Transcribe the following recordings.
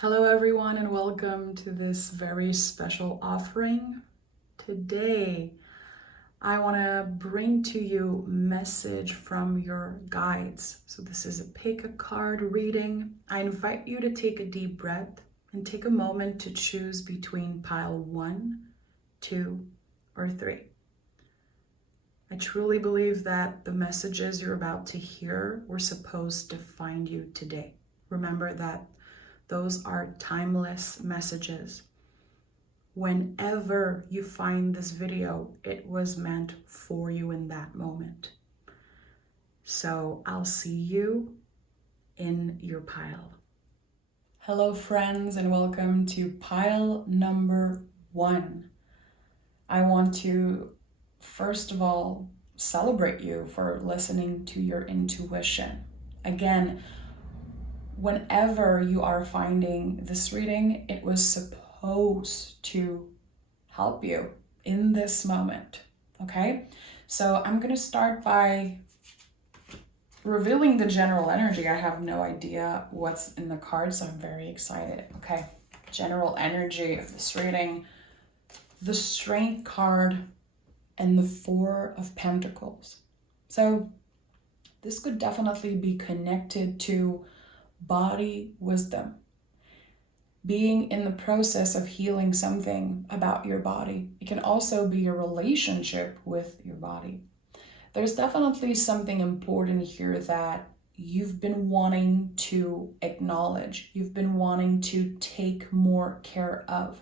Hello everyone and welcome to this very special offering. Today, I want to bring to you a message from your guides. So this is a pick a card reading. I invite you to take a deep breath and take a moment to choose between pile 1, 2, or 3. I truly believe that the messages you're about to hear were supposed to find you today. Remember that those are timeless messages. Whenever you find this video, it was meant for you in that moment. So I'll see you in your pile. Hello friends and welcome to pile number 1. I want to first of all celebrate you for listening to your intuition. Again, whenever you are finding this reading, it was supposed to help you in this moment, okay? So I'm gonna start by revealing the general energy. I have no idea what's in the cards, so I'm very excited, okay? General energy of this reading, the Strength card, and the Four of Pentacles. So this could definitely be connected to body wisdom, being in the process of healing something about your body. It can also be a relationship with your body. There's definitely something important here that you've been wanting to acknowledge, you've been wanting to take more care of.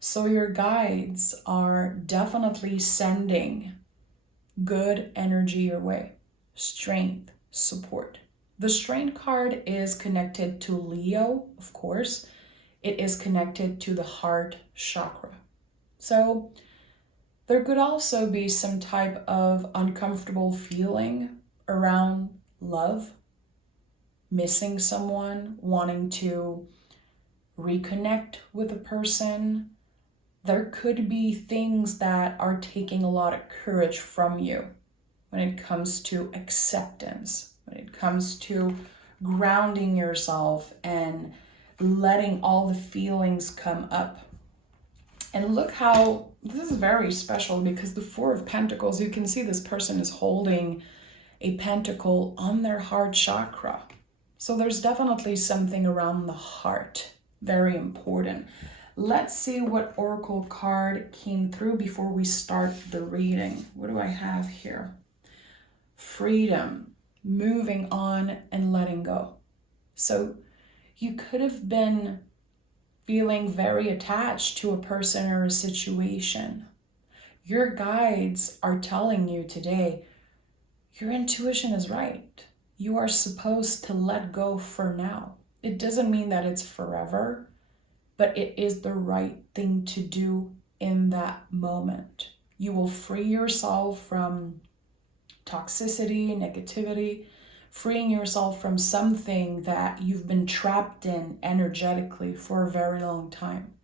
So your guides are definitely sending good energy your way, strength, support. The Strength card is connected to Leo, of course. It is connected to the heart chakra. So there could also be some type of uncomfortable feeling around love, missing someone, wanting to reconnect with a person. There could be things that are taking a lot of courage from you when it comes to acceptance, when it comes to grounding yourself and letting all the feelings come up. And look how this is very special, because the Four of Pentacles, you can see this person is holding a pentacle on their heart chakra. So there's definitely something around the heart, very important. Let's see what oracle card came through before we start the reading. What do I have here? Freedom, moving on and letting go. So you could have been feeling very attached to a person or a situation. Your guides are telling you today, your intuition is right. You are supposed to let go for now. It doesn't mean that it's forever, but it is the right thing to do in that moment. You will free yourself from toxicity, negativity, freeing yourself from something that you've been trapped in energetically for a very long time.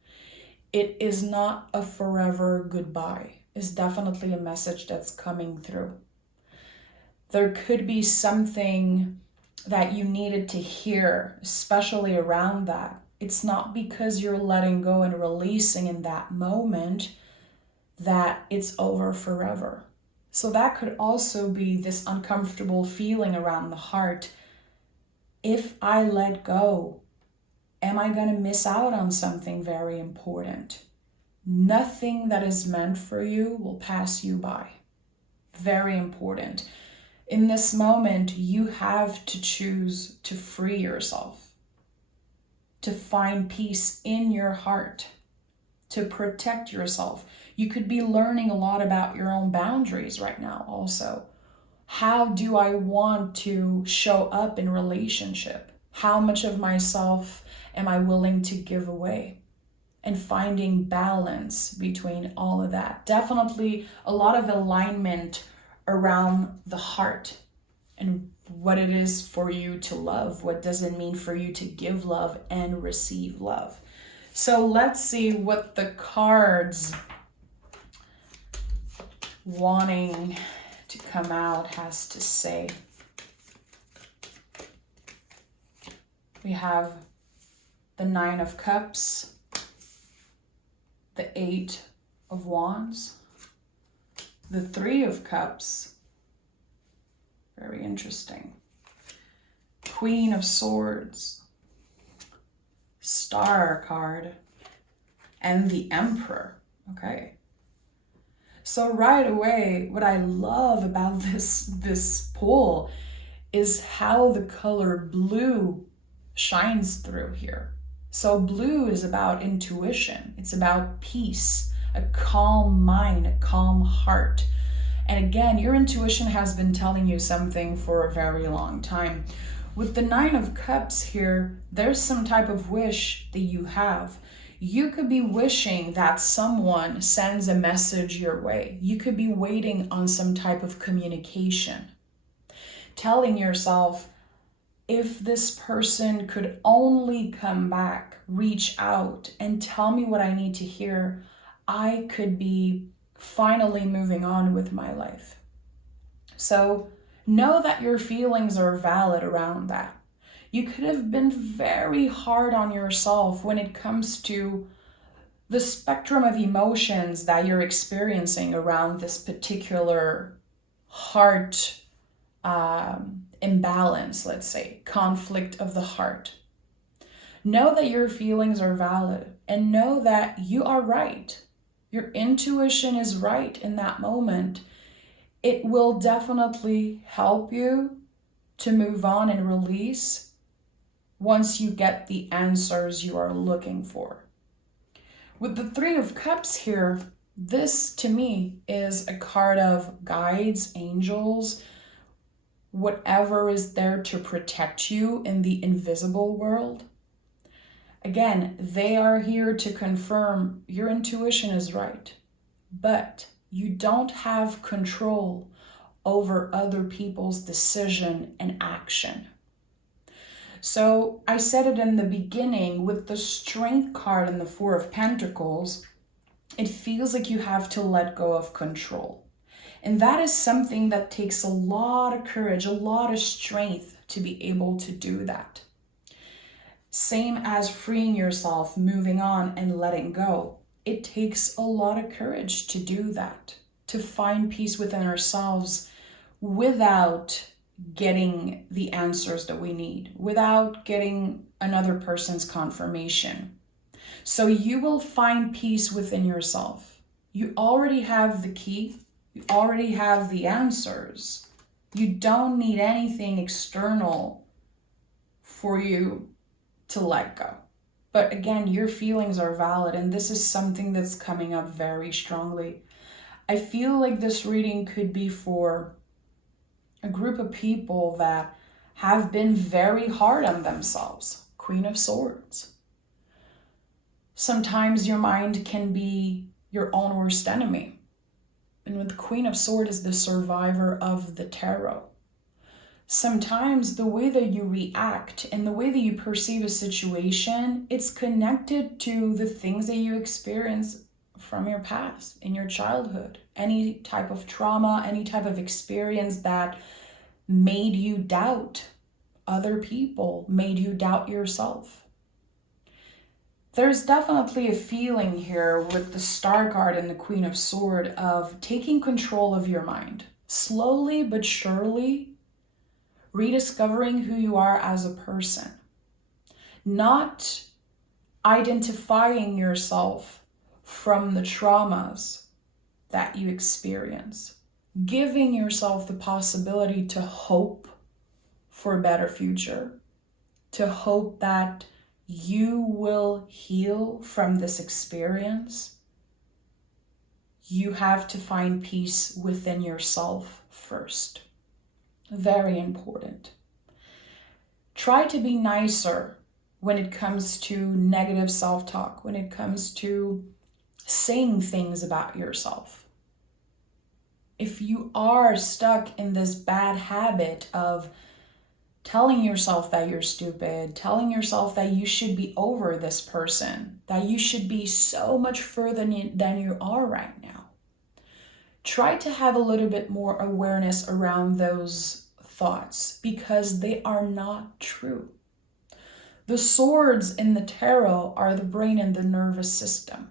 It is not a forever goodbye. It's definitely a message that's coming through. There could be something that you needed to hear, especially around that. It's not because you're letting go and releasing in that moment that it's over forever. So that could also be this uncomfortable feeling around the heart. If I let go, am I going to miss out on something very important? Nothing that is meant for you will pass you by. Very important. In this moment, you have to choose to free yourself, to find peace in your heart, to protect yourself. You could be learning a lot about your own boundaries right now also. How do I want to show up in relationship? How much of myself am I willing to give away? And finding balance between all of that. Definitely a lot of alignment around the heart and what it is for you to love. What does it mean for you to give love and receive love? So let's see what the cards wanting to come out has to say. We have the Nine of Cups, the Eight of Wands, the Three of Cups, very interesting, Queen of Swords, Star card, and the Emperor. Okay. So right away, what I love about this pull is how the color blue shines through here. So blue is about intuition. It's about peace, a calm mind, a calm heart. And again, your intuition has been telling you something for a very long time. With the Nine of Cups here, there's some type of wish that you have. You could be wishing that someone sends a message your way. You could be waiting on some type of communication, telling yourself, if this person could only come back, reach out and tell me what I need to hear, I could be finally moving on with my life. So know that your feelings are valid around that. You could have been very hard on yourself when it comes to the spectrum of emotions that you're experiencing around this particular heart imbalance, let's say, conflict of the heart. Know that your feelings are valid and know that you are right. Your intuition is right in that moment. It will definitely help you to move on and release once you get the answers you are looking for. With the Three of Cups here, this to me is a card of guides, angels, whatever is there to protect you in the invisible world. Again, they are here to confirm your intuition is right, but you don't have control over other people's decision and action. So I said it in the beginning, with the Strength card and the Four of Pentacles, it feels like you have to let go of control. And that is something that takes a lot of courage, a lot of strength to be able to do that. Same as freeing yourself, moving on and letting go. It takes a lot of courage to do that, to find peace within ourselves without getting the answers that we need, without getting another person's confirmation. So you will find peace within yourself. You already have the key. You already have the answers. You don't need anything external for you to let go. But again, your feelings are valid, and this is something that's coming up very strongly. I feel like this reading could be for a group of people that have been very hard on themselves. Queen of Swords. Sometimes your mind can be your own worst enemy. And with the Queen of Swords is the survivor of the tarot. Sometimes the way that you react and the way that you perceive a situation, it's connected to the things that you experience from your past, in your childhood. Any type of trauma, any type of experience that made you doubt other people, made you doubt yourself. There's definitely a feeling here with the Star card and the Queen of Swords of taking control of your mind. Slowly but surely rediscovering who you are as a person. Not identifying yourself from the traumas that you experience. Giving yourself the possibility to hope for a better future. To hope that you will heal from this experience. You have to find peace within yourself first. Very important. Try to be nicer when it comes to negative self-talk, when it comes to saying things about yourself. If you are stuck in this bad habit of telling yourself that you're stupid, telling yourself that you should be over this person, that you should be so much further than you are right now. Try to have a little bit more awareness around those thoughts because they are not true. The swords in the tarot are the brain and the nervous system.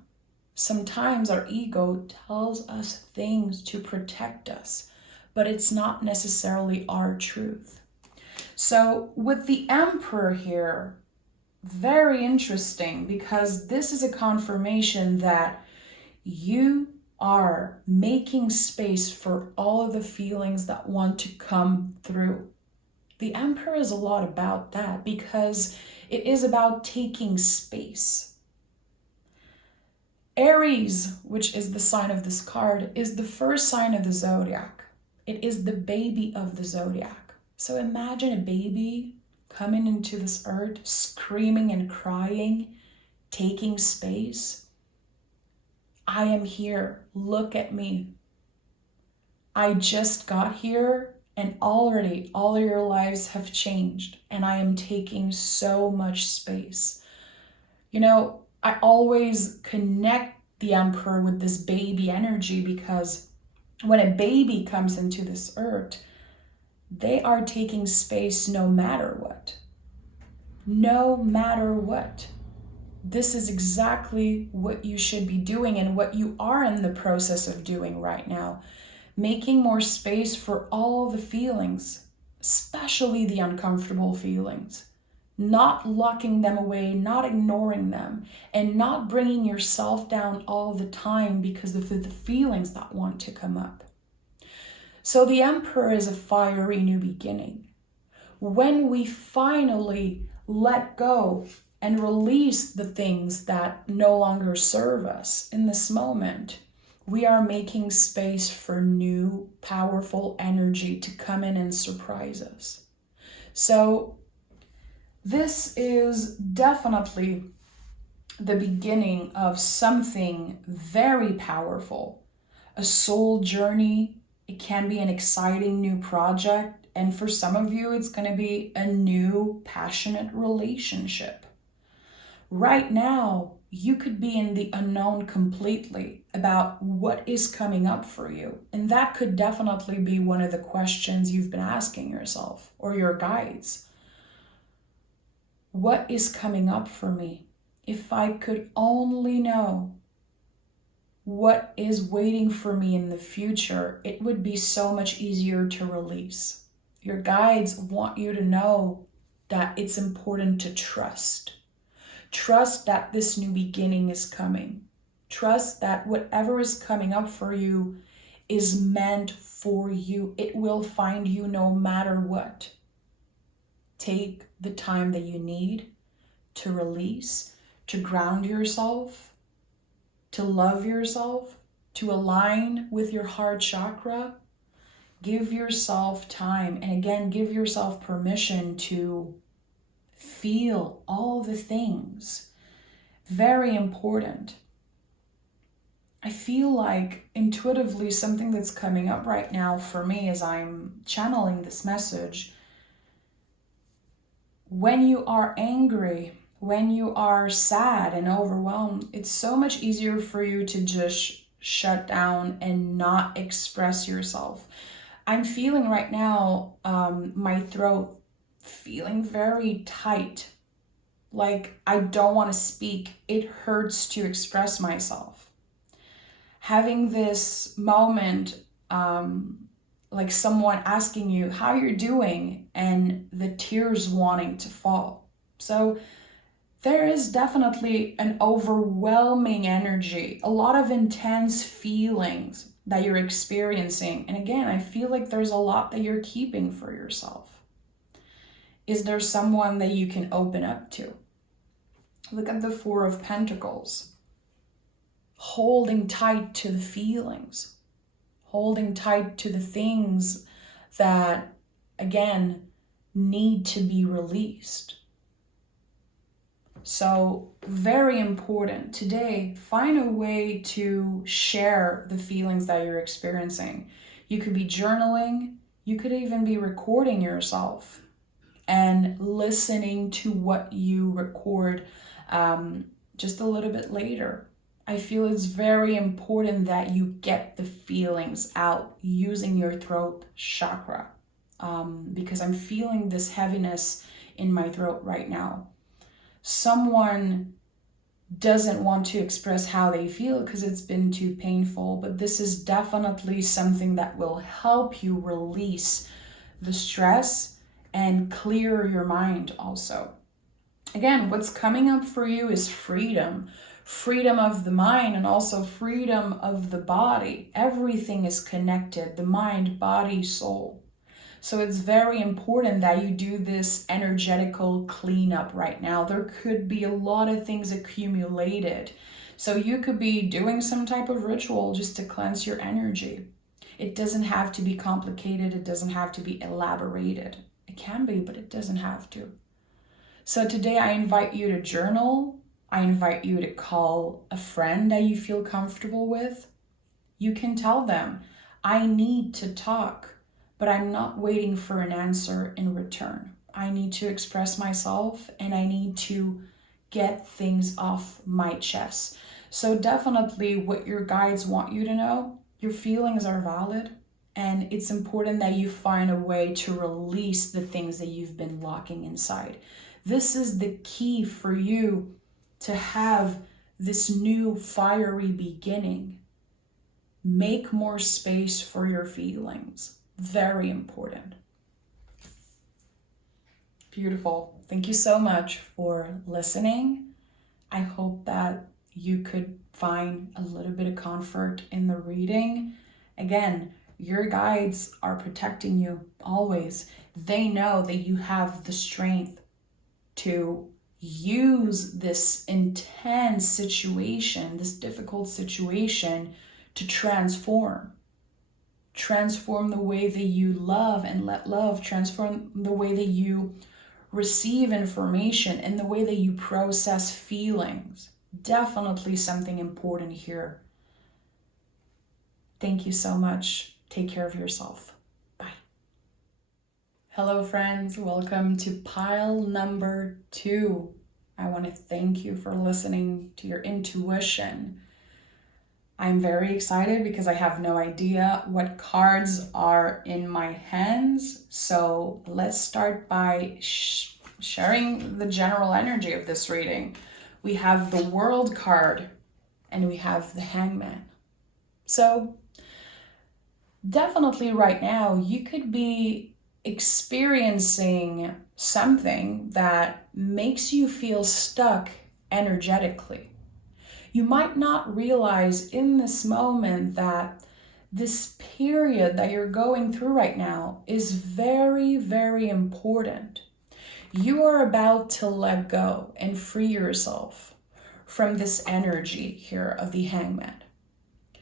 Sometimes our ego tells us things to protect us, but it's not necessarily our truth. So with the Emperor here, very interesting, because this is a confirmation that you are making space for all of the feelings that want to come through. The Emperor is a lot about that because it is about taking space. Aries, which is the sign of this card, is the first sign of the zodiac. It is the baby of the zodiac. So imagine a baby coming into this earth, screaming and crying, taking space. I am here. Look at me. I just got here and already all your lives have changed and I am taking so much space. You know, I always connect the Emperor with this baby energy because when a baby comes into this earth, they are taking space no matter what. No matter what. This is exactly what you should be doing and what you are in the process of doing right now. Making more space for all the feelings, especially the uncomfortable feelings. Not locking them away, not ignoring them, and not bringing yourself down all the time because of the feelings that want to come up. So the Emperor is a fiery new beginning. When we finally let go and release the things that no longer serve us in this moment, we are making space for new, powerful energy to come in and surprise us. So this is definitely the beginning of something very powerful, a soul journey. It can be an exciting new project, and for some of you, it's going to be a new, passionate relationship. Right now, you could be in the unknown completely about what is coming up for you, and that could definitely be one of the questions you've been asking yourself or your guides. What is coming up for me? If I could only know what is waiting for me in the future, it would be so much easier to release. Your guides want you to know that it's important to trust. Trust that this new beginning is coming. Trust that whatever is coming up for you is meant for you. It will find you no matter what. Take the time that you need to release, to ground yourself, to love yourself, to align with your heart chakra. Give yourself time, and again, give yourself permission to feel all the things. Very important. I feel like intuitively something that's coming up right now for me as I'm channeling this message. When you are angry, when you are sad and overwhelmed, it's so much easier for you to just shut down and not express yourself. I'm feeling right now my throat feeling very tight, like I don't want to speak. It hurts to express myself. Having this moment, like someone asking you how you're doing and the tears wanting to fall. So there is definitely an overwhelming energy, a lot of intense feelings that you're experiencing. And again, I feel like there's a lot that you're keeping for yourself. Is there someone that you can open up to? Look at the Four of Pentacles. Holding tight to the feelings. Holding tight to the things that, again, need to be released. So, very important. Today, find a way to share the feelings that you're experiencing. You could be journaling. You could even be recording yourself and listening to what you record just a little bit later. I feel it's very important that you get the feelings out using your throat chakra because I'm feeling this heaviness in my throat right now. Someone doesn't want to express how they feel because it's been too painful, but this is definitely something that will help you release the stress and clear your mind also. Again, what's coming up for you is freedom. Freedom of the mind and also freedom of the body. Everything is connected, the mind, body, soul. So it's very important that you do this energetical cleanup right now. There could be a lot of things accumulated. So you could be doing some type of ritual just to cleanse your energy. It doesn't have to be complicated. It doesn't have to be elaborated. It can be, but it doesn't have to. So today I invite you to journal. I invite you to call a friend that you feel comfortable with. You can tell them, I need to talk, but I'm not waiting for an answer in return. I need to express myself and I need to get things off my chest. So definitely what your guides want you to know, your feelings are valid, and it's important that you find a way to release the things that you've been locking inside. This is the key for you to have this new fiery beginning. Make more space for your feelings. Very important. Beautiful. Thank you so much for listening. I hope that you could find a little bit of comfort in the reading. Again, your guides are protecting you always. They know that you have the strength to use this intense situation, this difficult situation, to transform the way that you love and let love, transform the way that you receive information and the way that you process feelings. Definitely something important here. Thank you so much. Take care of yourself. Bye. Hello friends, welcome to pile number 2. I want to thank you for listening to your intuition. I'm very excited because I have no idea what cards are in my hands. So let's start by sharing the general energy of this reading. We have the World card and we have the Hangman. So definitely right now you could be experiencing something that makes you feel stuck energetically. You might not realize in this moment that this period that you're going through right now is very, very important. You are about to let go and free yourself from this energy here of the Hangman.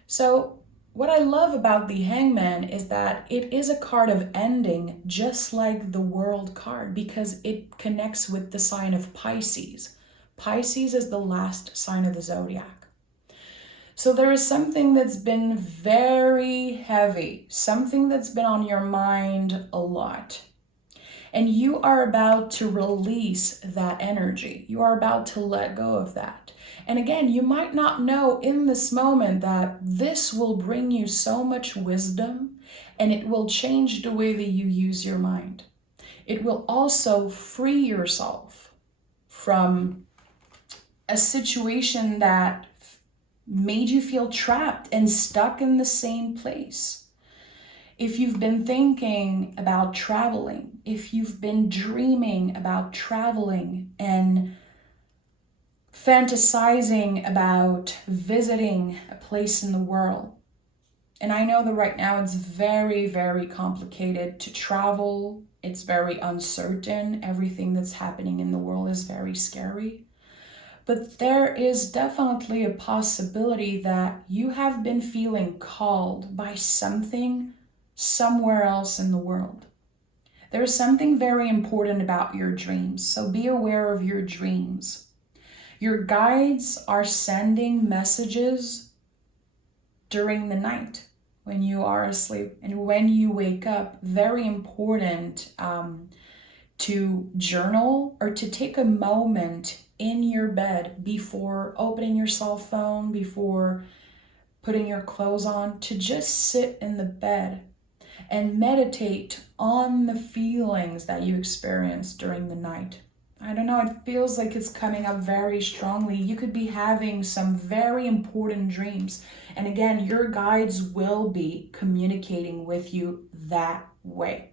So what I love about the Hangman is that it is a card of ending, just like the World card, because it connects with the sign of Pisces. Pisces is the last sign of the zodiac. So there is something that's been very heavy, something that's been on your mind a lot. And you are about to release that energy. You are about to let go of that. And again, you might not know in this moment that this will bring you so much wisdom and it will change the way that you use your mind. It will also free yourself from a situation that made you feel trapped and stuck in the same place. If you've been thinking about traveling, if you've been dreaming about traveling and fantasizing about visiting a place in the world, and I know that right now it's very, very complicated to travel. It's very uncertain. Everything that's happening in the world is very scary. But there is definitely a possibility that you have been feeling called by something somewhere else in the world. There is something very important about your dreams, so be aware of your dreams. Your guides are sending messages during the night when you are asleep and when you wake up. Very important to journal or to take a moment in your bed before opening your cell phone, before putting your clothes on, to just sit in the bed and meditate on the feelings that you experience during the night. I don't know, it feels like it's coming up very strongly. You could be having some very important dreams. And again, your guides will be communicating with you that way.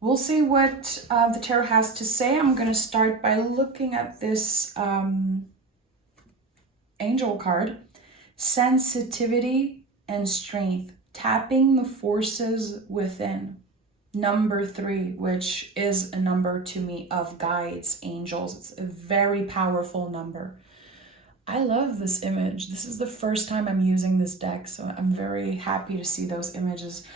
We'll see what the tarot has to say. I'm going to start by looking at this angel card. Sensitivity and strength. Tapping the forces within. Number 3, which is a number to me of guides, angels. It's a very powerful number. I love this image. This is the first time I'm using this deck, so I'm very happy to see those images.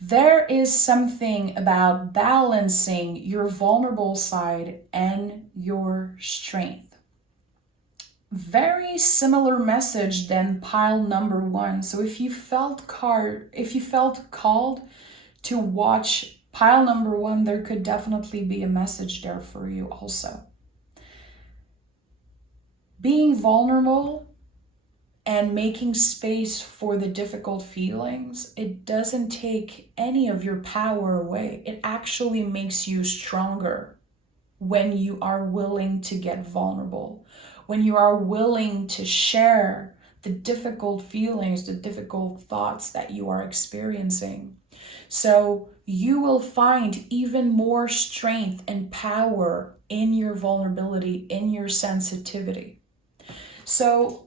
There is something about balancing your vulnerable side and your strength. Very similar message than pile number 1. So if you felt called to watch pile number 1, there could definitely be a message there for you also. Being vulnerable and making space for the difficult feelings, it doesn't take any of your power away. It actually makes you stronger when you are willing to get vulnerable. When you are willing to share the difficult feelings, the difficult thoughts that you are experiencing. So you will find even more strength and power in your vulnerability, in your sensitivity. So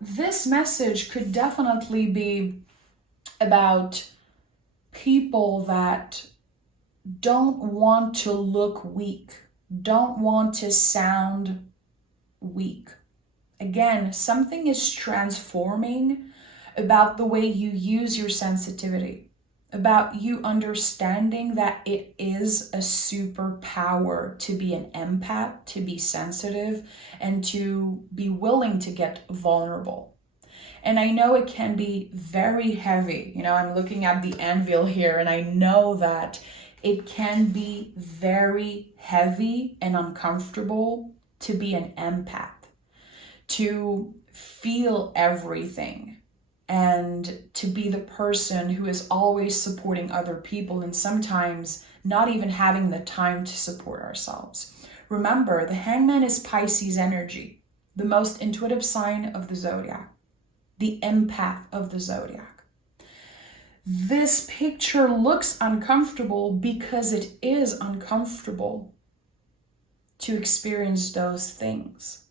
this message could definitely be about people that don't want to look weak, don't want to sound weak. Again, something is transforming about the way you use your sensitivity, about you understanding that it is a superpower to be an empath, to be sensitive, and to be willing to get vulnerable. And I know it can be very heavy. You know, I'm looking at the anvil here, and I know that it can be very heavy and uncomfortable to be an empath, to feel everything, and to be the person who is always supporting other people and sometimes not even having the time to support ourselves. Remember, the Hangman is Pisces energy, the most intuitive sign of the zodiac, the empath of the zodiac. This picture looks uncomfortable because it is uncomfortable to experience those things,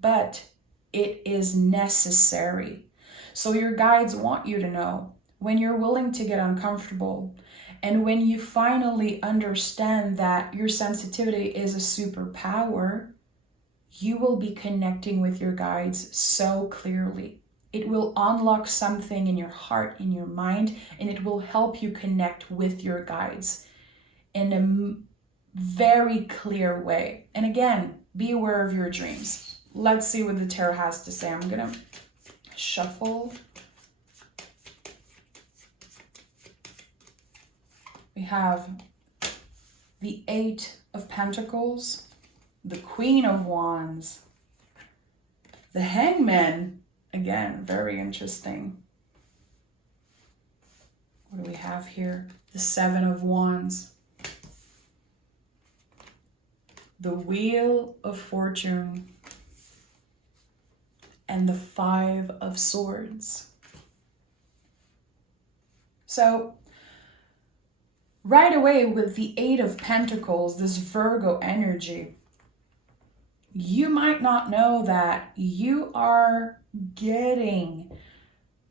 but it is necessary. So your guides want you to know, when you're willing to get uncomfortable and when you finally understand that your sensitivity is a superpower, you will be connecting with your guides so clearly. It will unlock something in your heart, in your mind, and it will help you connect with your guides in a very clear way. And again, be aware of your dreams. Let's see what the tarot has to say. I'm gonna shuffle. We have the 8 of Pentacles, the Queen of Wands, the Hangman. Again, very interesting. What do we have here? The 7 of Wands, the Wheel of Fortune, and the 5 of Swords. So right away with the 8 of Pentacles, this Virgo energy, you might not know that you are getting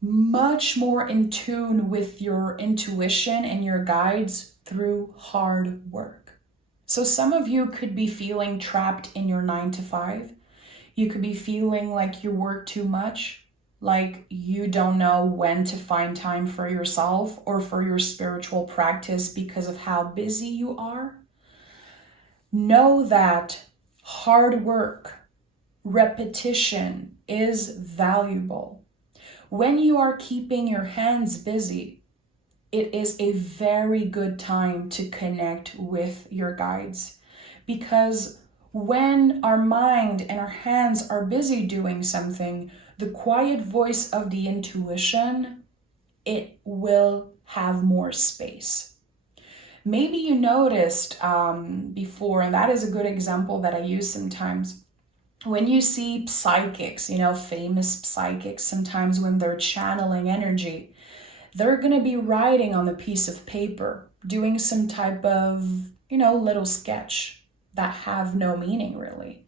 much more in tune with your intuition and your guides through hard work. So some of you could be feeling trapped in your 9 to 5. You could be feeling like you work too much, like you don't know when to find time for yourself or for your spiritual practice because of how busy you are. Know that hard work, repetition is valuable. When you are keeping your hands busy, it is a very good time to connect with your guides, because when our mind and our hands are busy doing something, the quiet voice of the intuition, it will have more space. Maybe you noticed before, and that is a good example that I use sometimes. When you see psychics, famous psychics, sometimes when they're channeling energy, they're going to be writing on a piece of paper, doing some type of, little sketch that have no meaning really.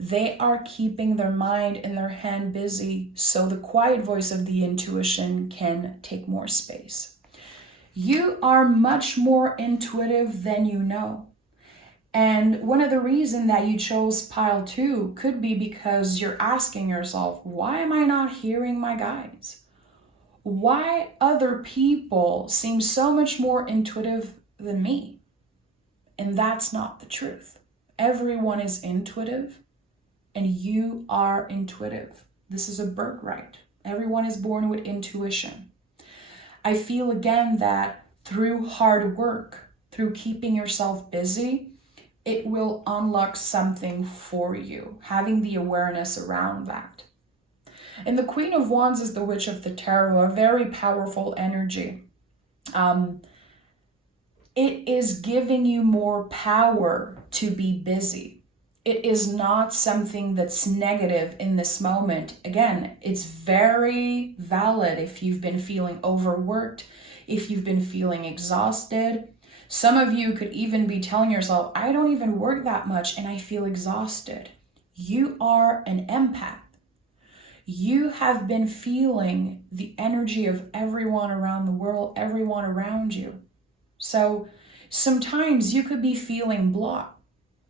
They are keeping their mind and their hand busy so the quiet voice of the intuition can take more space. You are much more intuitive than you know. And one of the reasons that you chose pile 2 could be because you're asking yourself, why am I not hearing my guides? Why other people seem so much more intuitive than me? And that's not the truth. Everyone is intuitive, and you are intuitive. This is a birthright. Everyone is born with intuition. I feel again that through hard work, through keeping yourself busy, it will unlock something for you, having the awareness around that. And the Queen of Wands is the Witch of the Tarot, a very powerful energy. It is giving you more power to be busy. It is not something that's negative in this moment. Again, it's very valid if you've been feeling overworked, if you've been feeling exhausted. Some of you could even be telling yourself, I don't even work that much and I feel exhausted. You are an empath. You have been feeling the energy of everyone around the world, everyone around you. So sometimes you could be feeling blocked.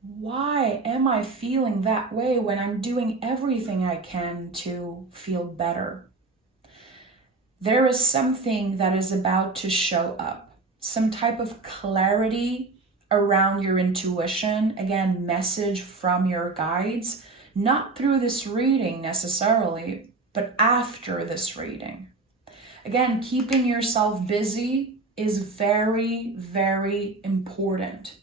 Why am I feeling that way when I'm doing everything I can to feel better? There is something that is about to show up. Some type of clarity around your intuition. Again, message from your guides, not through this reading necessarily, but after this reading. Again, keeping yourself busy is very, very important.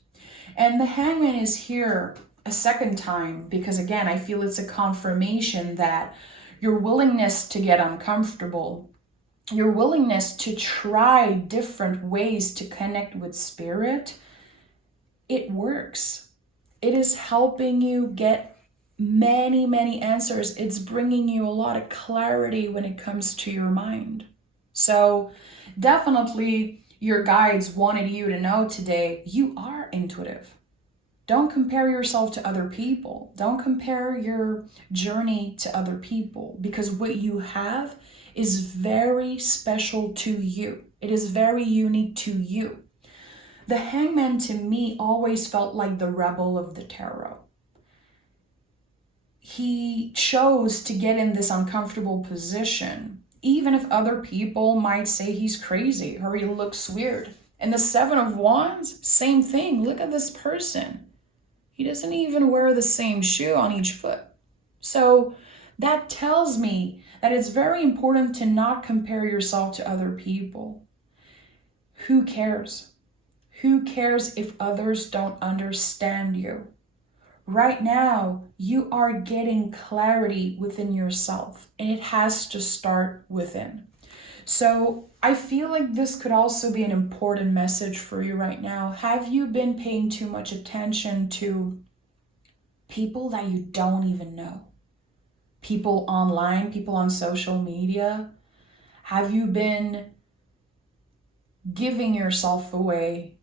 And the Hangman is here a second time because, again, I feel it's a confirmation that your willingness to get uncomfortable, your willingness to try different ways to connect with spirit, it works. It is helping you get many, many answers. It's bringing you a lot of clarity when it comes to your mind. So definitely your guides wanted you to know today, you are intuitive. Don't compare yourself to other people. Don't compare your journey to other people, because what you have is very special to you. It is very unique to you. The Hangman to me always felt like the rebel of the tarot. He chose to get in this uncomfortable position, even if other people might say he's crazy or he looks weird. And the Seven of Wands, same thing. Look at this person. He doesn't even wear the same shoe on each foot. So that tells me that it's very important to not compare yourself to other people. Who cares? Who cares if others don't understand you? Right now, you are getting clarity within yourself, and it has to start within. So I feel like this could also be an important message for you right now. Have you been paying too much attention to people that you don't even know? People online, people on social media? Have you been giving yourself away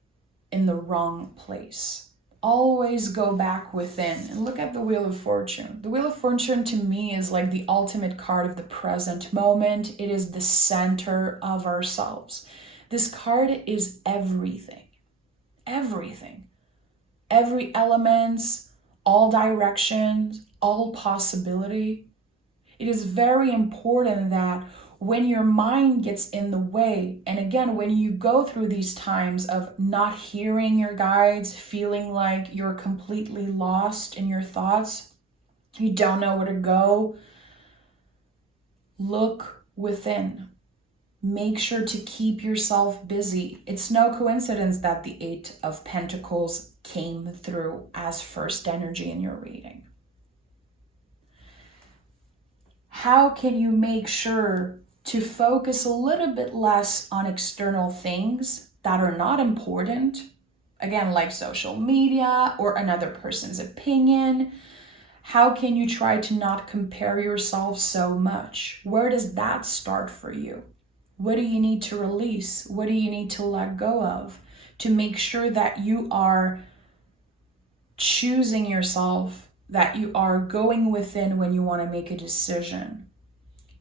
in the wrong place? Always go back within and look at the Wheel of Fortune. The Wheel of Fortune to me is like the ultimate card of the present moment. It is the center of ourselves. This card is everything. Everything. Every elements, all directions, all possibility. It is very important that when your mind gets in the way, and again, when you go through these times of not hearing your guides, feeling like you're completely lost in your thoughts, you don't know where to go, look within. Make sure to keep yourself busy. It's no coincidence that the Eight of Pentacles came through as first energy in your reading. How can you make sure to focus a little bit less on external things that are not important, again, like social media or another person's opinion, how can you try to not compare yourself so much? Where does that start for you? What do you need to release? What do you need to let go of to make sure that you are choosing yourself, that you are going within when you want to make a decision?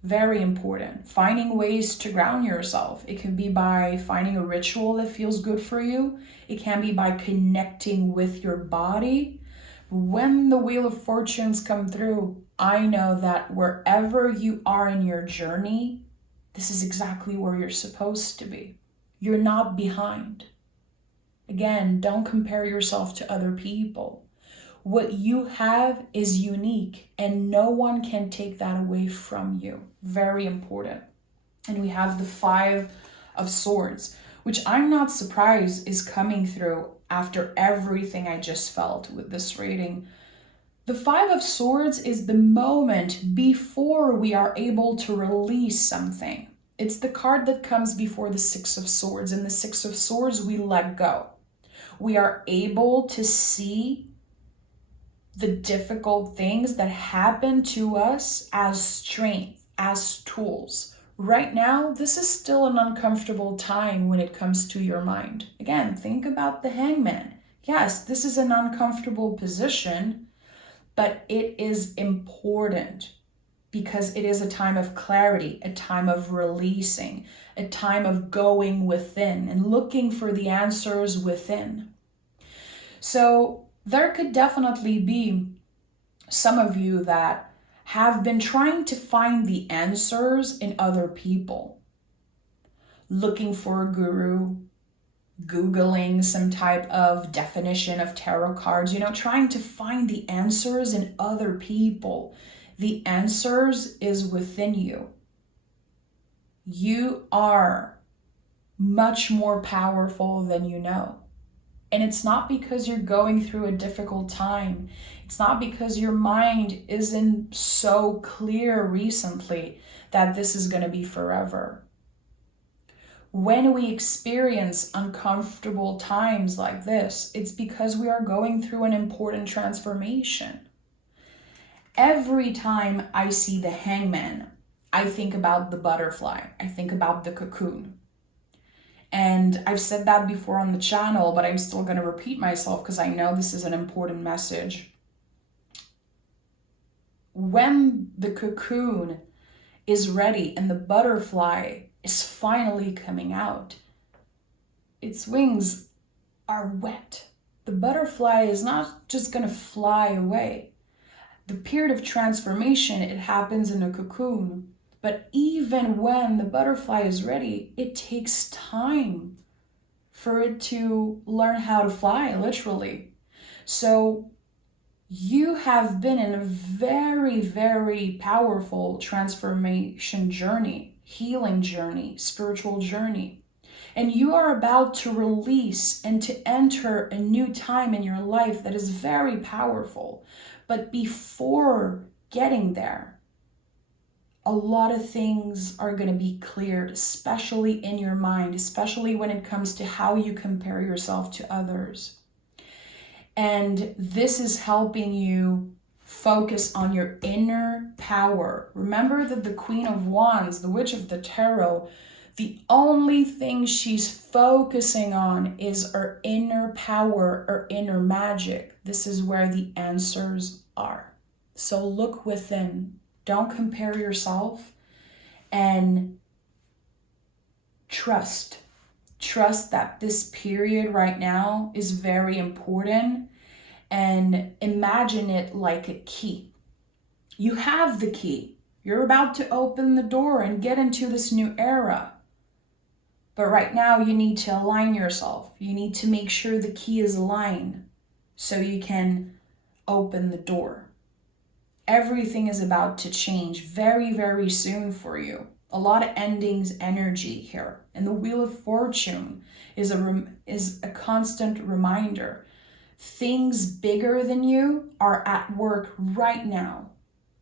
Very important. Finding ways to ground yourself. It can be by finding a ritual that feels good for you. It can be by connecting with your body. When the Wheel of Fortunes come through, I know that wherever you are in your journey, this is exactly where you're supposed to be. You're not behind. Again, don't compare yourself to other people. What you have is unique and no one can take that away from you. Very important. And we have the Five of Swords, which I'm not surprised is coming through after everything I just felt with this reading. The Five of Swords is the moment before we are able to release something. It's the card that comes before the Six of Swords. In the Six of Swords, we let go. We are able to see the difficult things that happen to us as strength, as tools. Right now, this is still an uncomfortable time when it comes to your mind. Again, think about the Hangman. Yes, this is an uncomfortable position, but it is important because it is a time of clarity, a time of releasing, a time of going within and looking for the answers within. So there could definitely be some of you that have been trying to find the answers in other people, looking for a guru, Googling some type of definition of tarot cards, trying to find the answers in other people. The answers is within you. You are much more powerful than you know. And it's not because you're going through a difficult time. It's not because your mind isn't so clear recently that this is going to be forever. When we experience uncomfortable times like this, it's because we are going through an important transformation. Every time I see the Hangman, I think about the butterfly. I think about the cocoon. And I've said that before on the channel, but I'm still going to repeat myself because I know this is an important message. When the cocoon is ready and the butterfly is finally coming out, its wings are wet. The butterfly is not just going to fly away. The period of transformation, it happens in a cocoon. But even when the butterfly is ready, it takes time for it to learn how to fly, literally. So you have been in a very, very powerful transformation journey, healing journey, spiritual journey. And you are about to release and to enter a new time in your life that is very powerful. But before getting there, a lot of things are going to be cleared, especially in your mind, especially when it comes to how you compare yourself to others. And this is helping you focus on your inner power. Remember that the Queen of Wands, the Witch of the Tarot, the only thing she's focusing on is her inner power, her inner magic. This is where the answers are. So look within. Don't compare yourself and trust. Trust that this period right now is very important and imagine it like a key. You have the key. You're about to open the door and get into this new era. But right now you need to align yourself. You need to make sure the key is aligned so you can open the door. Everything is about to change very, very soon for you. A lot of endings energy here. And the Wheel of Fortune is a constant reminder. Things bigger than you are at work right now,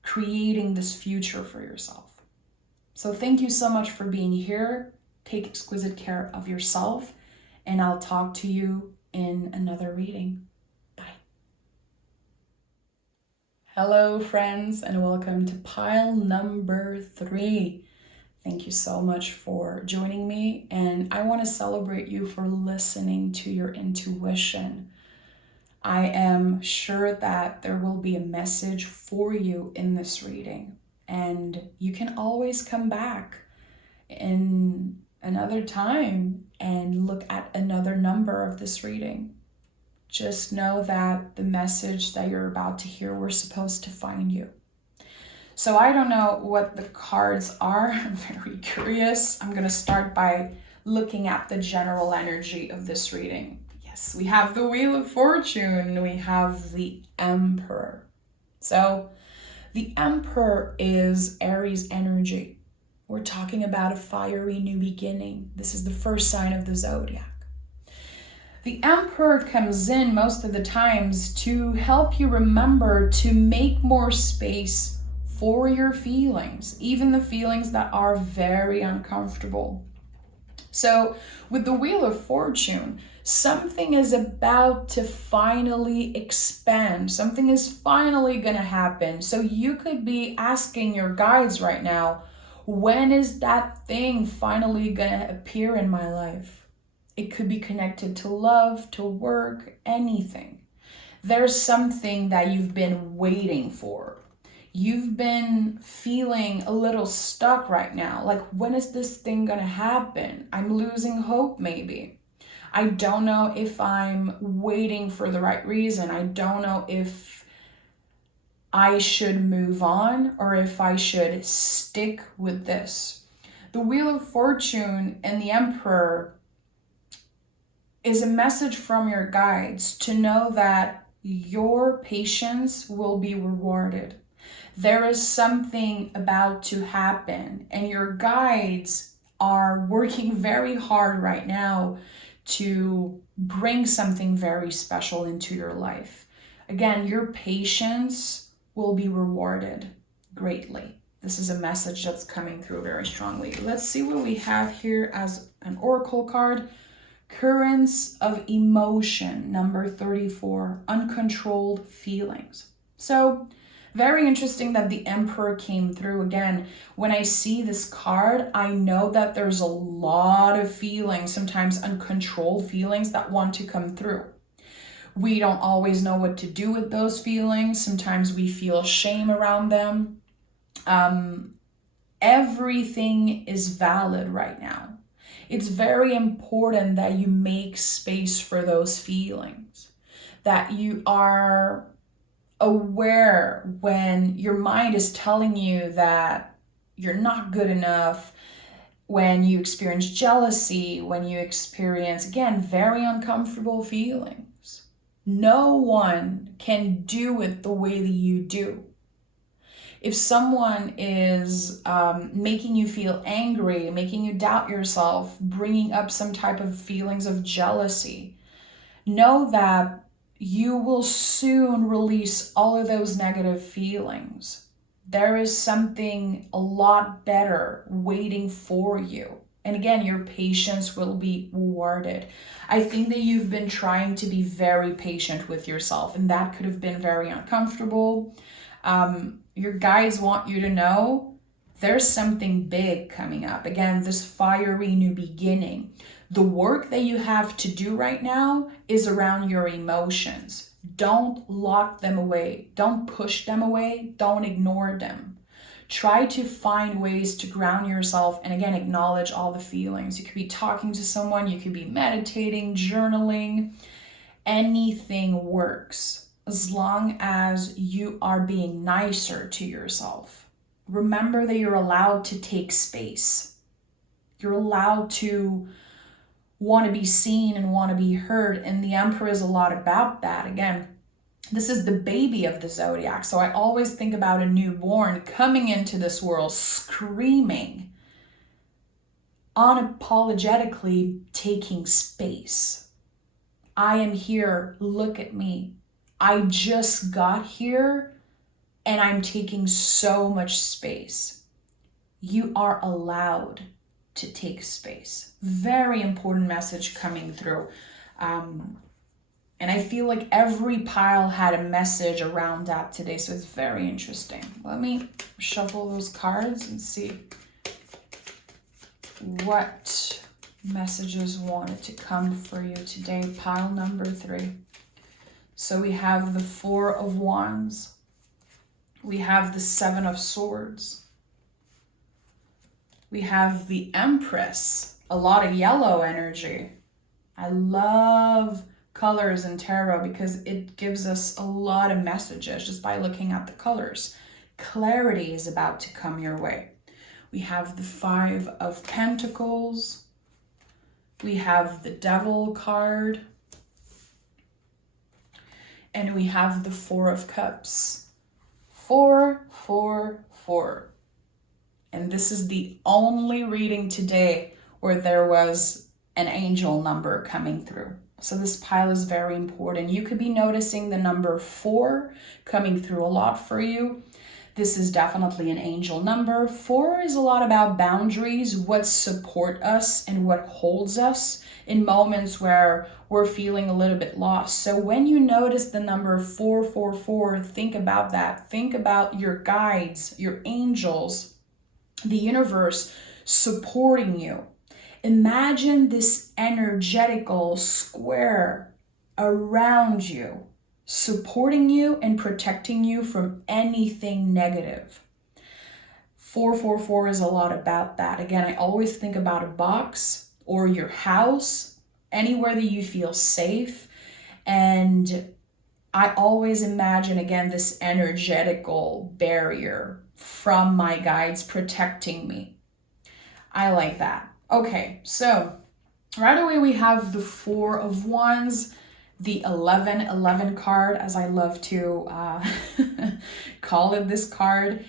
creating this future for yourself. So thank you so much for being here. Take exquisite care of yourself and I'll talk to you in another reading. Bye. Hello, friends, and welcome to pile number 3. Thank you so much for joining me, and I want to celebrate you for listening to your intuition. I am sure that there will be a message for you in this reading, and you can always come back in another time and look at another number of this reading. Just know that the message that you're about to hear, we're supposed to find you. So I don't know what the cards are. I'm very curious. I'm going to start by looking at the general energy of this reading. Yes, we have the Wheel of Fortune. We have the Emperor. So the Emperor is Aries energy. We're talking about a fiery new beginning. This is the first sign of the zodiac. The Emperor comes in most of the times to help you remember to make more space for your feelings, even the feelings that are very uncomfortable. So with the Wheel of Fortune, something is about to finally expand. Something is finally going to happen. So you could be asking your guides right now, when is that thing finally going to appear in my life? It could be connected to love, to work, anything. There's something that you've been waiting for. You've been feeling a little stuck right now. Like, when is this thing going to happen? I'm losing hope maybe. I don't know if I'm waiting for the right reason. I don't know if I should move on or if I should stick with this. The Wheel of Fortune and the Emperor is a message from your guides to know that your patience will be rewarded. There is something about to happen, and your guides are working very hard right now to bring something very special into your life. Again, your patience will be rewarded greatly. This is a message that's coming through very strongly. Let's see what we have here as an oracle card. Currents of emotion, number 34, uncontrolled feelings. So very interesting that the Emperor came through. Again, when I see this card, I know that there's a lot of feelings, sometimes uncontrolled feelings that want to come through. We don't always know what to do with those feelings. Sometimes we feel shame around them. Everything is valid right now. It's very important that you make space for those feelings, that you are aware when your mind is telling you that you're not good enough, when you experience jealousy, when you experience, again, very uncomfortable feelings. No one can do it the way that you do. If someone is making you feel angry, making you doubt yourself, bringing up some type of feelings of jealousy, know that you will soon release all of those negative feelings. There is something a lot better waiting for you. And again, your patience will be rewarded. I think that you've been trying to be very patient with yourself, and that could have been very uncomfortable. Your guides want you to know there's something big coming up. Again, this fiery new beginning. The work that you have to do right now is around your emotions. Don't lock them away. Don't push them away. Don't ignore them. Try to find ways to ground yourself and, again, acknowledge all the feelings. You could be talking to someone. You could be meditating, journaling. Anything works as long as you are being nicer to yourself. Remember that you're allowed to take space. You're allowed to want to be seen and want to be heard. And the Emperor is a lot about that. Again, this is the baby of the zodiac. So I always think about a newborn coming into this world screaming, unapologetically taking space. I am here. Look at me. I just got here and I'm taking so much space. You are allowed to take space. Very important message coming through. And I feel like every pile had a message around that today, so it's very interesting. Let me shuffle those cards and see what messages wanted to come for you today. Pile number 3. So we have the 4 of Wands. We have the 7 of Swords. We have the Empress. A lot of yellow energy. I love colors in tarot because it gives us a lot of messages just by looking at the colors. Clarity is about to come your way. We have the 5 of Pentacles. We have the Devil card. And we have the 4 of Cups. 4, 4, 4. And this is the only reading today where there was an angel number coming through. So this pile is very important. You could be noticing the number 4 coming through a lot for you. This is definitely an angel number. 4 is a lot about boundaries, what support us and what holds us in moments where we're feeling a little bit lost. So when you notice the number 444, think about that. Think about your guides, your angels, the universe supporting you. Imagine this energetical square around you, supporting you and protecting you from anything negative. 444 is a lot about that. Again, I always think about a box or your house, anywhere that you feel safe. And I always imagine, again, this energetical barrier from my guides protecting me. I like that. Okay, so right away we have the 4 of Wands, the 11 card, as I love to call it this card.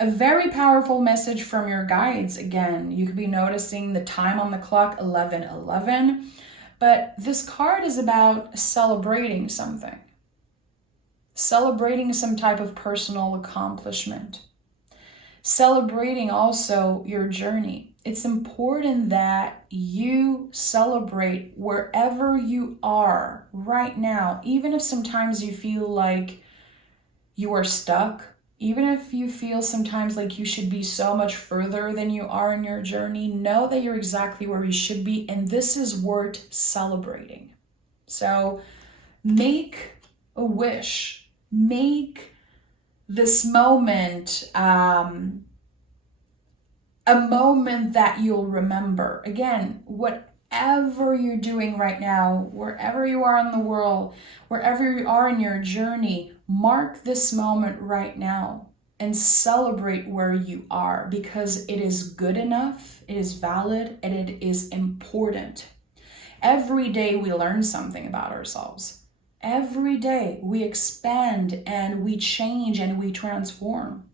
A very powerful message from your guides. Again, you could be noticing the time on the clock, 11:11. But this card is about celebrating something. Celebrating some type of personal accomplishment. Celebrating also your journey. It's important that you celebrate wherever you are right now, even if sometimes you feel like you are stuck, even if you feel sometimes like you should be so much further than you are in your journey. Know that you're exactly where you should be, and this is worth celebrating. So make a wish. Make this moment a moment that you'll remember. Again, whatever you're doing right now, wherever you are in the world, wherever you are in your journey, mark this moment right now and celebrate where you are, because it is good enough, it is valid, and it is important. Every day we learn something about ourselves. Every day we expand and we change and we transform.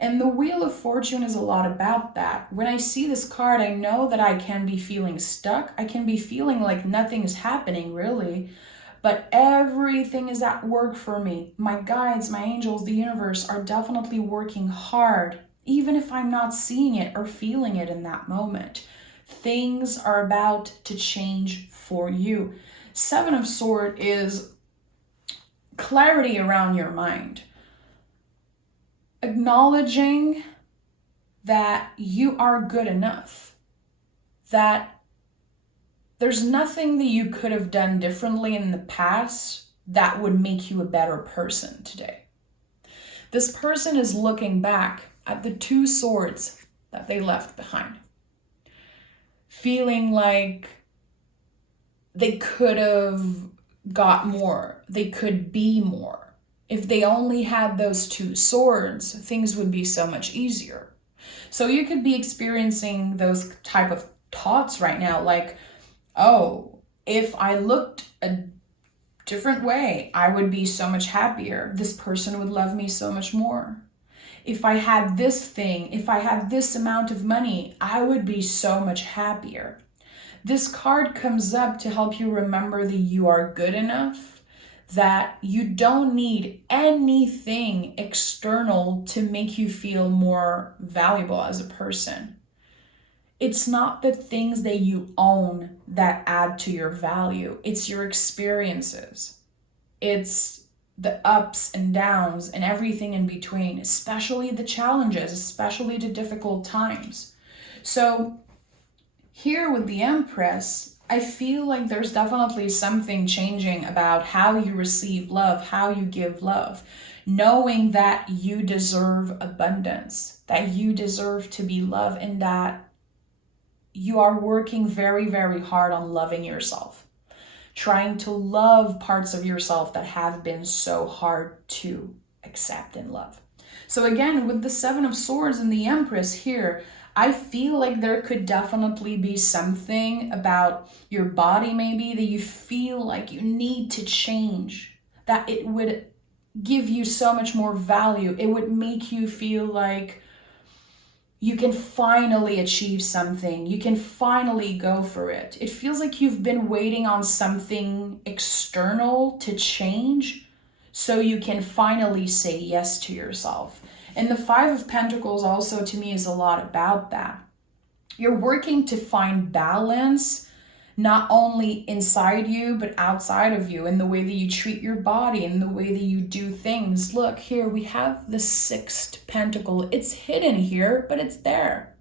And the Wheel of Fortune is a lot about that. When I see this card, I know that I can be feeling stuck. I can be feeling like nothing is happening really, but everything is at work for me. My guides, my angels, the universe are definitely working hard, even if I'm not seeing it or feeling it in that moment. Things are about to change for you. 7 of Swords is clarity around your mind. Acknowledging that you are good enough, that there's nothing that you could have done differently in the past that would make you a better person today. This person is looking back at the 2 swords that they left behind, feeling like they could have got more, they could be more. If they only had those 2 swords, things would be so much easier. So you could be experiencing those type of thoughts right now, like, oh, if I looked a different way, I would be so much happier. This person would love me so much more. If I had this thing, if I had this amount of money, I would be so much happier. This card comes up to help you remember that you are good enough, that you don't need anything external to make you feel more valuable as a person. It's not the things that you own that add to your value. It's your experiences. It's the ups and downs and everything in between, especially the challenges, especially the difficult times. So here with the Empress, I feel like there's definitely something changing about how you receive love, how you give love, knowing that you deserve abundance, that you deserve to be loved, and that you are working very, very hard on loving yourself, trying to love parts of yourself that have been so hard to accept and love. So again, with the Seven of Swords and the Empress here, I feel like there could definitely be something about your body maybe that you feel like you need to change, that it would give you so much more value. It would make you feel like you can finally achieve something. You can finally go for it. It feels like you've been waiting on something external to change so you can finally say yes to yourself. And the Five of Pentacles also to me is a lot about that. You're working to find balance, not only inside you, but outside of you, in the way that you treat your body, in the way that you do things. Look, here we have the Sixth Pentacle. It's hidden here, but it's there.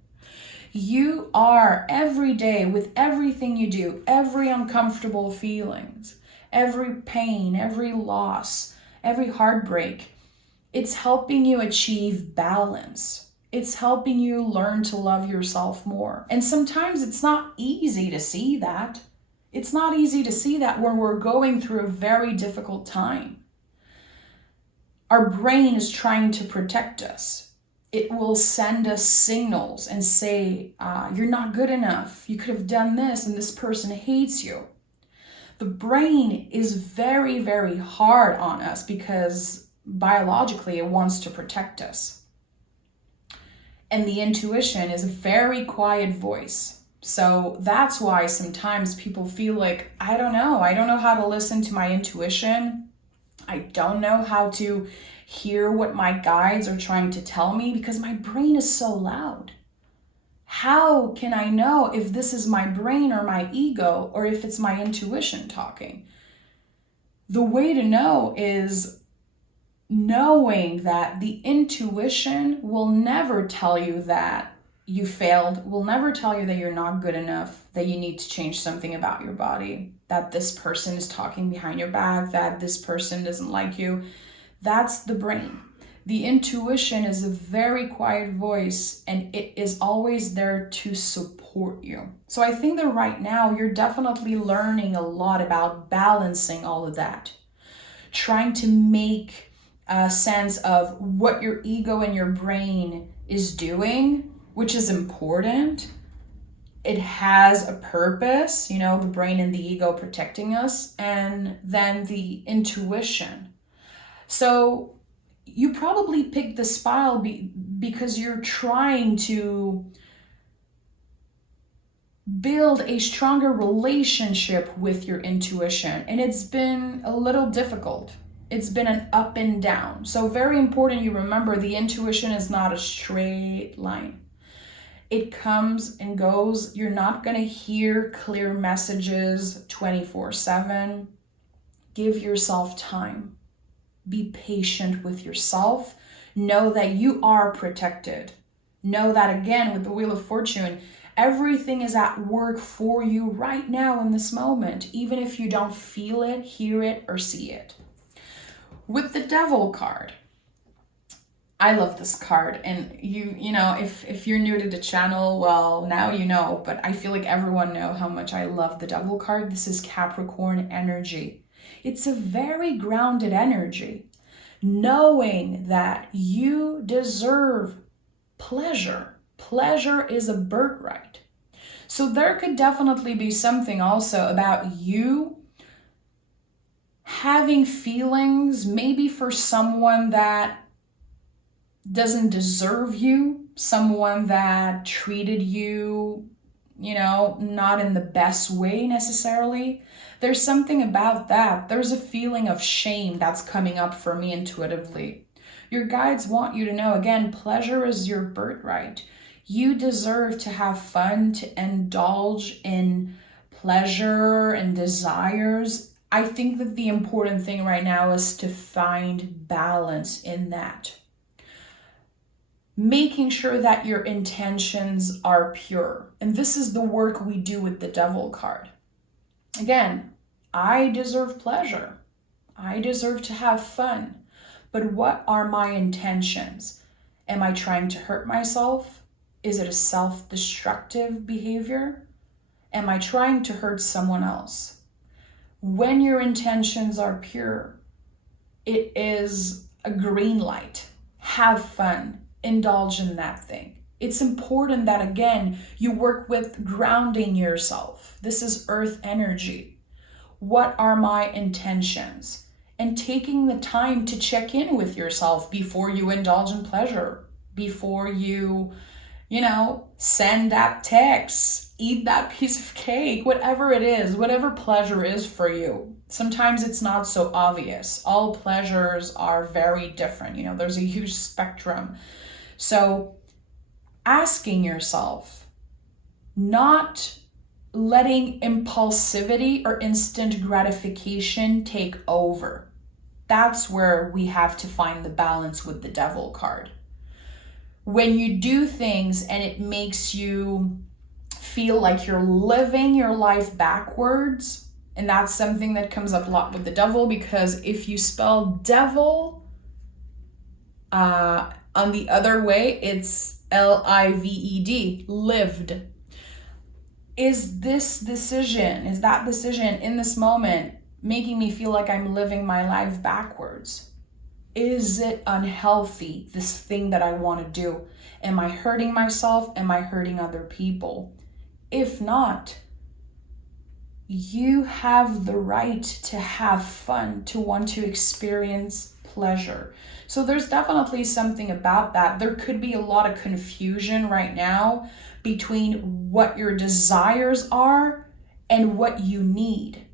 You are every day, with everything you do, every uncomfortable feelings, every pain, every loss, every heartbreak, it's helping you achieve balance. It's helping you learn to love yourself more. And sometimes it's not easy to see that. It's not easy to see that when we're going through a very difficult time. Our brain is trying to protect us. It will send us signals and say, you're not good enough. You could have done this and this person hates you. The brain is very, very hard on us because biologically it wants to protect us. And the intuition is a very quiet voice. So that's why sometimes people feel like, I don't know how to listen to my intuition. I don't know how to hear what my guides are trying to tell me because my brain is so loud. How can I know if this is my brain or my ego or if it's my intuition talking? The way to know is knowing that the intuition will never tell you that you failed, will never tell you that you're not good enough, that you need to change something about your body, that this person is talking behind your back, that this person doesn't like you. That's the brain. The intuition is a very quiet voice and it is always there to support you. So I think that right now you're definitely learning a lot about balancing all of that, trying to make a sense of what your ego and your brain is doing, which is important. It has a purpose, the brain and the ego protecting us, and then the intuition. So you probably picked the spiral because you're trying to build a stronger relationship with your intuition, and it's been a little difficult. It's been an up and down. So very important you remember the intuition is not a straight line. It comes and goes. You're not going to hear clear messages 24/7. Give yourself time. Be patient with yourself. Know that you are protected. Know that again with the Wheel of Fortune, everything is at work for you right now in this moment, even if you don't feel it, hear it, or see it. With the Devil card, I love this card, and you know, if you're new to the channel, well, now you know, but I feel like everyone knows how much I love the Devil card. This is Capricorn energy. It's a very grounded energy, knowing that you deserve pleasure. Pleasure is a birthright. So there could definitely be something also about you having feelings maybe for someone that doesn't deserve you, someone that treated you, not in the best way necessarily. There's something about that. There's a feeling of shame that's coming up for me intuitively. Your guides want you to know, again, pleasure is your birthright. You deserve to have fun, to indulge in pleasure and desires. I think that the important thing right now is to find balance in that. Making sure that your intentions are pure. And this is the work we do with the Devil card. Again, I deserve pleasure. I deserve to have fun. But what are my intentions? Am I trying to hurt myself? Is it a self-destructive behavior? Am I trying to hurt someone else? When your intentions are pure, it is a green light. Have fun. Indulge in that thing. It's important that, again, you work with grounding yourself. This is earth energy. What are my intentions? And taking the time to check in with yourself before you indulge in pleasure, before you send that text, eat that piece of cake, whatever it is, whatever pleasure is for you. Sometimes it's not so obvious. All pleasures are very different. There's a huge spectrum. So asking yourself, not letting impulsivity or instant gratification take over. That's where we have to find the balance with the Devil card. When you do things and it makes you feel like you're living your life backwards, and that's something that comes up a lot with the Devil, because if you spell devil on the other way, it's L-I-V-E-D, lived. Is that decision in this moment making me feel like I'm living my life backwards? Is it unhealthy, this thing that I want to do? Am I hurting myself? Am I hurting other people? If not, you have the right to have fun, to want to experience pleasure. So there's definitely something about that. There could be a lot of confusion right now between what your desires are and what you need.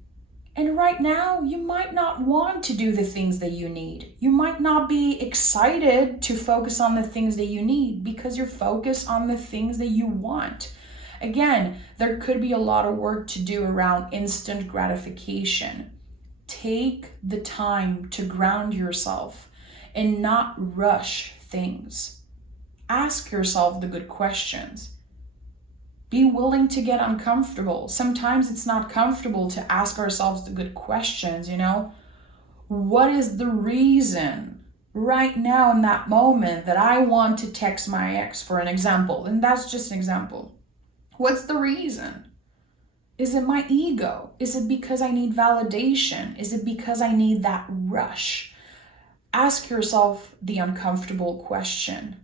And right now, you might not want to do the things that you need. You might not be excited to focus on the things that you need because you're focused on the things that you want. Again, there could be a lot of work to do around instant gratification. Take the time to ground yourself and not rush things. Ask yourself the good questions. Be willing to get uncomfortable. Sometimes it's not comfortable to ask ourselves the good questions, What is the reason right now in that moment that I want to text my ex, for an example? And that's just an example. What's the reason? Is it my ego? Is it because I need validation? Is it because I need that rush? Ask yourself the uncomfortable question,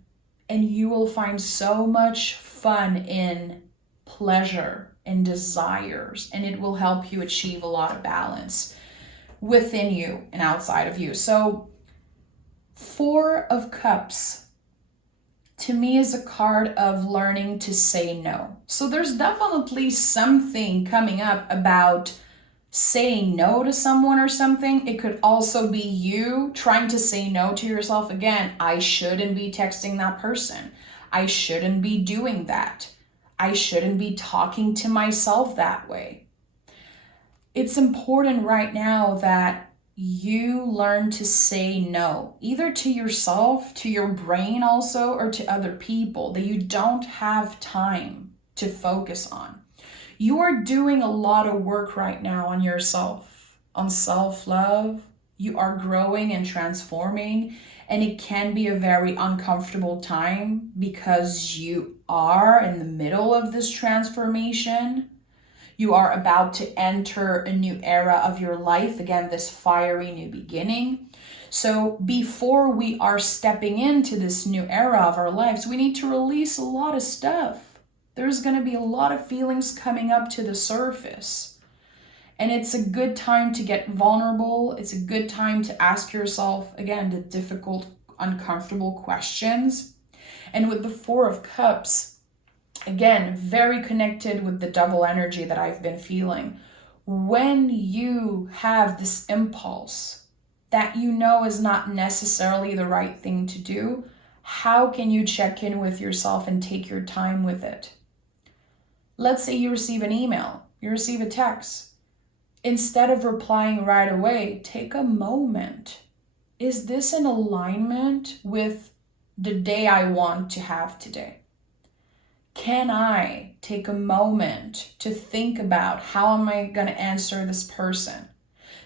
and you will find so much fun in pleasure and desires, and it will help you achieve a lot of balance within you and outside of you. So 4 of Cups to me is a card of learning to say no. So there's definitely something coming up about saying no to someone or something. It could also be you trying to say no to yourself. Again, I shouldn't be texting that person. I shouldn't be doing that. I shouldn't be talking to myself that way. It's important right now that you learn to say no, either to yourself, to your brain also, or to other people that you don't have time to focus on. You are doing a lot of work right now on yourself, on self-love. You are growing and transforming, and it can be a very uncomfortable time because you are in the middle of this transformation. You are about to enter a new era of your life. Again, this fiery new beginning. So before we are stepping into this new era of our lives, we need to release a lot of stuff. There's going to be a lot of feelings coming up to the surface. And it's a good time to get vulnerable. It's a good time to ask yourself, again, the difficult, uncomfortable questions. And with the 4 of Cups, again, very connected with the double energy that I've been feeling. When you have this impulse that you know is not necessarily the right thing to do, How can you check in with yourself and take your time with it? Let's say you receive an email, you receive a text. Instead of replying right away, take a moment. Is this in alignment with the day I want to have today? Can I take a moment to think about how am I going to answer this person?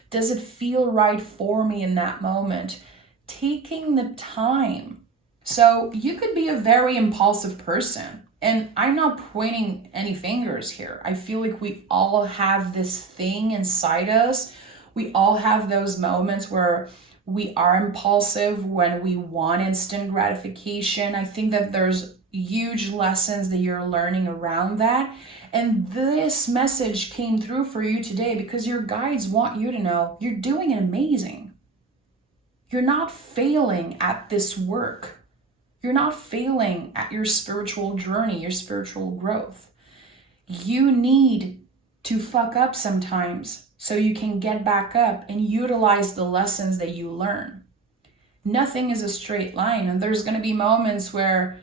Does it feel right for me in that moment? Taking the time. So you could be a very impulsive person. And I'm not pointing any fingers here. I feel like we all have this thing inside us. We all have those moments where we are impulsive, when we want instant gratification. I think that there's huge lessons that you're learning around that. And this message came through for you today because your guides want you to know you're doing it amazing. You're not failing at this work. You're not failing at your spiritual journey, your spiritual growth. You need to fuck up sometimes so you can get back up and utilize the lessons that you learn. Nothing is a straight line, and there's going to be moments where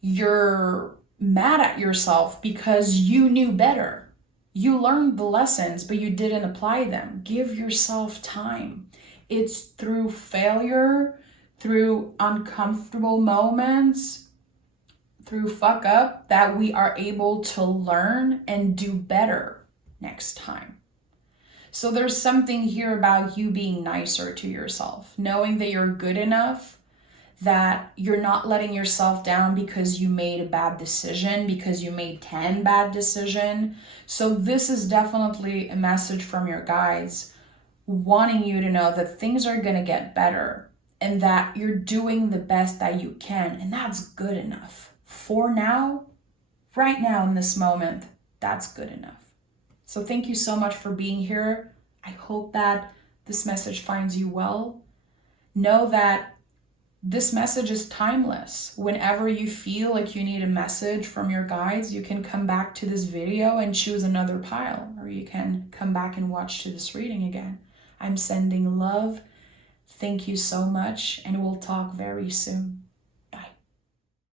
you're mad at yourself because you knew better. You learned the lessons, but you didn't apply them. Give yourself time. It's through failure, through uncomfortable moments, through fuck up, that we are able to learn and do better next time. So there's something here about you being nicer to yourself, knowing that you're good enough, that you're not letting yourself down because you made a bad decision, because you made 10 bad decisions. So this is definitely a message from your guides, wanting you to know that things are going to get better and that you're doing the best that you can. And that's good enough. For now, right now in this moment, that's good enough. So thank you so much for being here. I hope that this message finds you well. Know that this message is timeless. Whenever you feel like you need a message from your guides, you can come back to this video and choose another pile, or you can come back and watch to this reading again. I'm sending love. Thank you so much, and we'll talk very soon.